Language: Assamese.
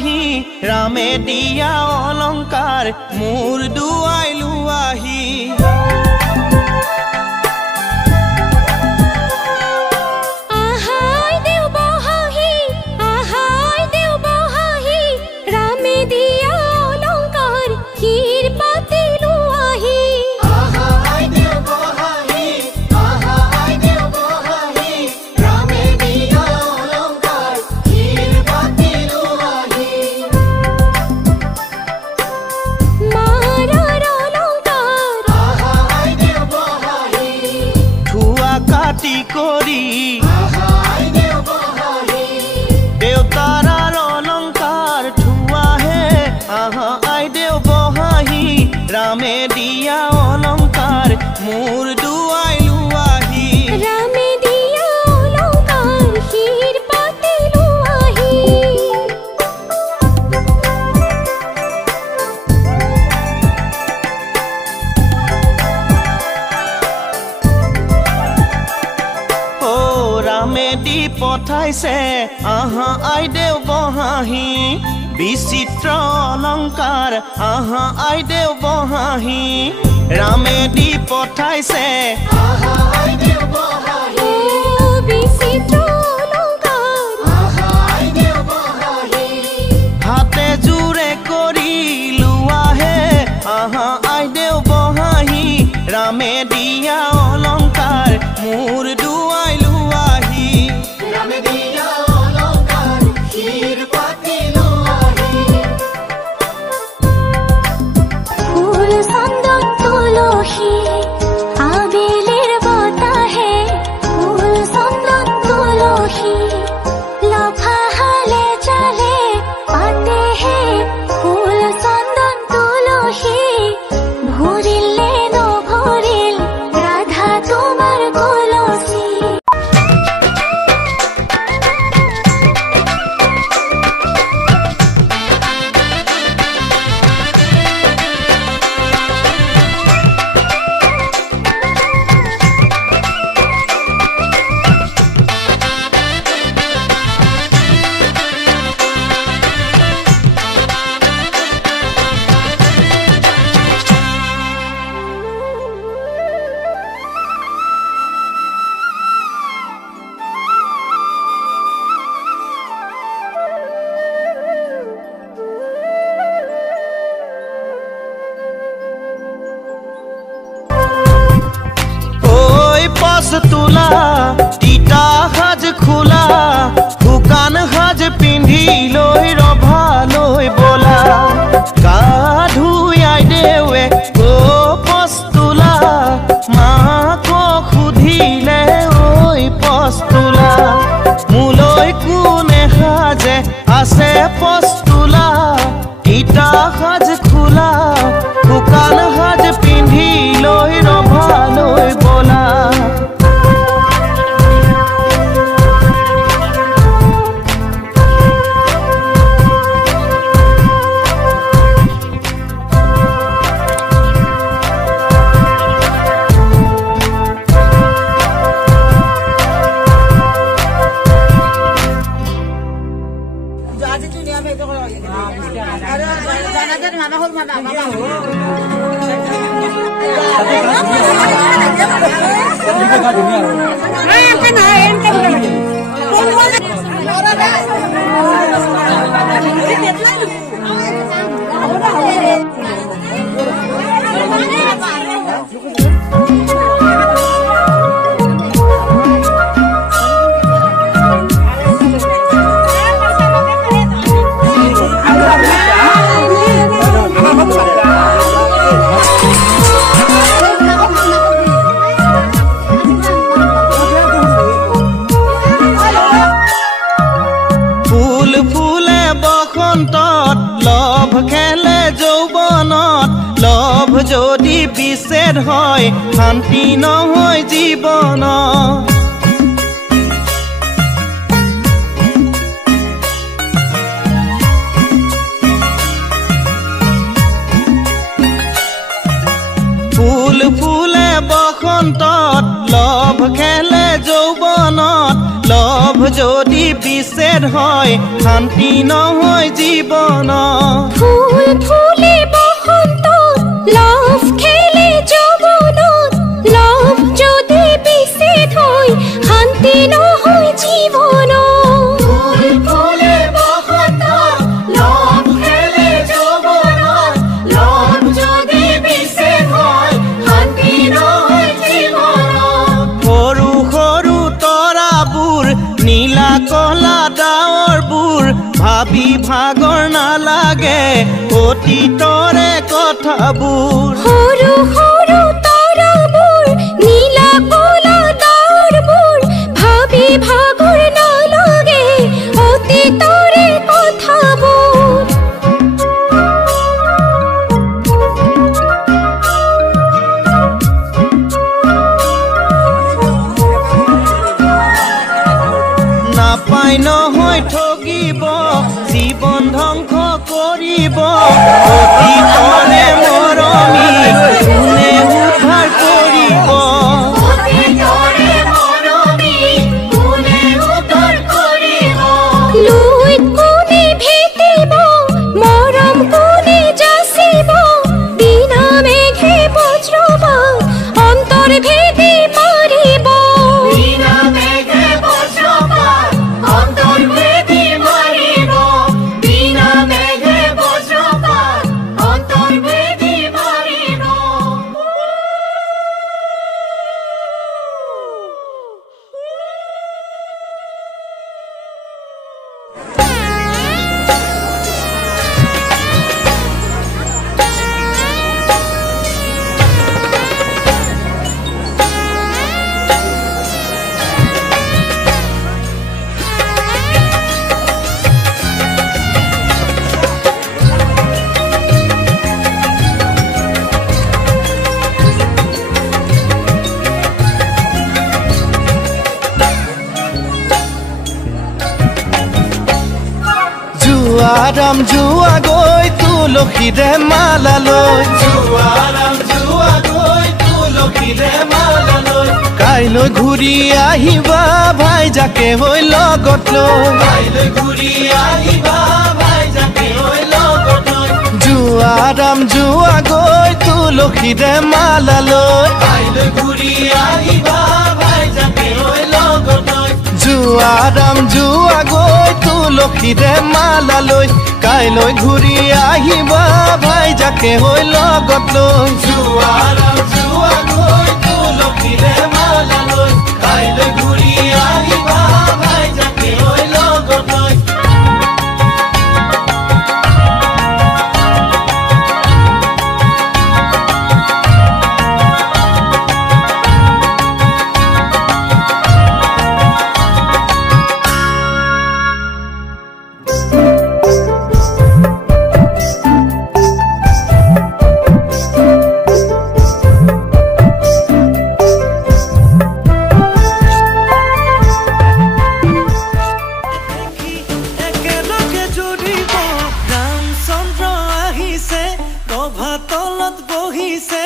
আহি ৰামে দিয়া অলংকাৰ মোৰ দুৱাইলো আহি কৰি দেউতাৰ অলংকাৰ থোৱাহে আহা আইদেউ বহাহি ৰামে দিয়া অলংকাৰ মোৰ দুৱাইলো আহি ৰামে দিয়া অলংকাৰ শিৰ পাতিলো আহি ৰামে দি পঠাইছে আহা আইদেউ বহাহি বিচিত্ৰ অলংকাৰ আহা আইদেউ বহাহি ৰামে দি পঠাইছে আহা আইদেউ বহাহি বিচিত্ৰ অলংকাৰ আহা আইদেউ বহাহি হাতে জোৰে কৰি লোৱাহে আহা আইদেউ বহাহি ৰামে দিয়া অলংকাৰ মোৰ দুৱাইলো আহি ৰামে দিয়া অলংকাৰ শিৰ পাতিলো আহি ফুল চন্দন তুলসী আবেলিৰ বতাহে ফুল চন্দন তুলসী লফাহালে চালে পাতেহে ফুল চন্দন তুলসী ভৰিলে নভৰিল ৰাধা তোমাৰ কলচী তোলা তিতা সাজ খোলা শুকান সাজ পিন্ধি লৈ ৰভা লৈ বলা গা ধুই আইদেউৱে পচ তোলা মাকক সুধিলে ঐ পচ তোলা মোলৈ কোনে সাজে আছে পচ তোলা তিতা সাজ খোলা শুকান সাজ পিন্ধি লৈ ৰভা লৈ বলা যদি বিচ্ছেদ হয় শান্তি নহয় জীৱন ফুল ফুলে বসন্তত লভ খেলে যৌৱনত লভ যদি বিচ্ছেদ হয় শান্তি নহয় জীৱনত ফুল ফুলে বসন্ত লভ খেলে যৌৱনত লভ যদি বিচ্ছেদ হয় শান্তি নহয় জীৱনত ফুল ফুলে বসন্ত লভ খেলে যৌৱনত লভ যদি বিচ্ছেদ হয় শান্তি নহয় জীৱনত সৰু সৰু তৰাবোৰ নীলা কলা ডাৱৰবোৰ ভাবি ভাগৰ নালাগে অতীতৰে কথাবোৰ সৰু সৰু তৰাবোৰ নীলা কলা ডাৱৰবোৰ ভাবি ভাগৰ নালাগে অতীতৰে কথাবোৰ নাপাই নহয় ঠগিব জীৱন ধ্বংস কৰিব অতীতৰে মৰমী কোনে উদ্ধাৰ কৰিব লুইত কোনে ভেটিব মৰম কোনে যাচিব বিনা মেঘে বজ্ৰপাত অন্তৰ ভেদি মাৰিব বিনা মেঘে বজ্ৰপাত অন্তৰ ভেদি মাৰিব বিনা মেঘে বজ্ৰপাত অন্তৰ ভেদি মাৰিব জুৱাৰাম জুৱা গৈ তুলসীৰে মালা লৈ জুৱাৰাম জুৱা গৈ তুলসীৰে মালা লৈ কাইলৈ ঘূৰি আহিবা ভাইজাকে হৈ লগত লৈ কাইলৈ ঘূৰি আহিবা ভাইজাকে হৈ লগত লৈ জুৱাৰাম জুৱা গৈ তুলসীৰে মালা লৈ কাইলৈ ঘূৰি আহিবা ভাইজাকে হৈ লগত লৈ জুৱাৰাম জুৱা গৈ তুলসীৰে মালা লৈ কাইলৈ ঘূৰি আহিবা ভাইজাকে হৈ লগত লৈ জুৱাৰাম জুৱা গৈ তুলসীৰে মালা লৈ কাইলৈ ঘূৰি আহিবা ভাইজাকে হৈ লগত লৈ একেলগে জুৰিব ৰামচন্দ্ৰ আহিছে প্ৰভাতলত বহিছে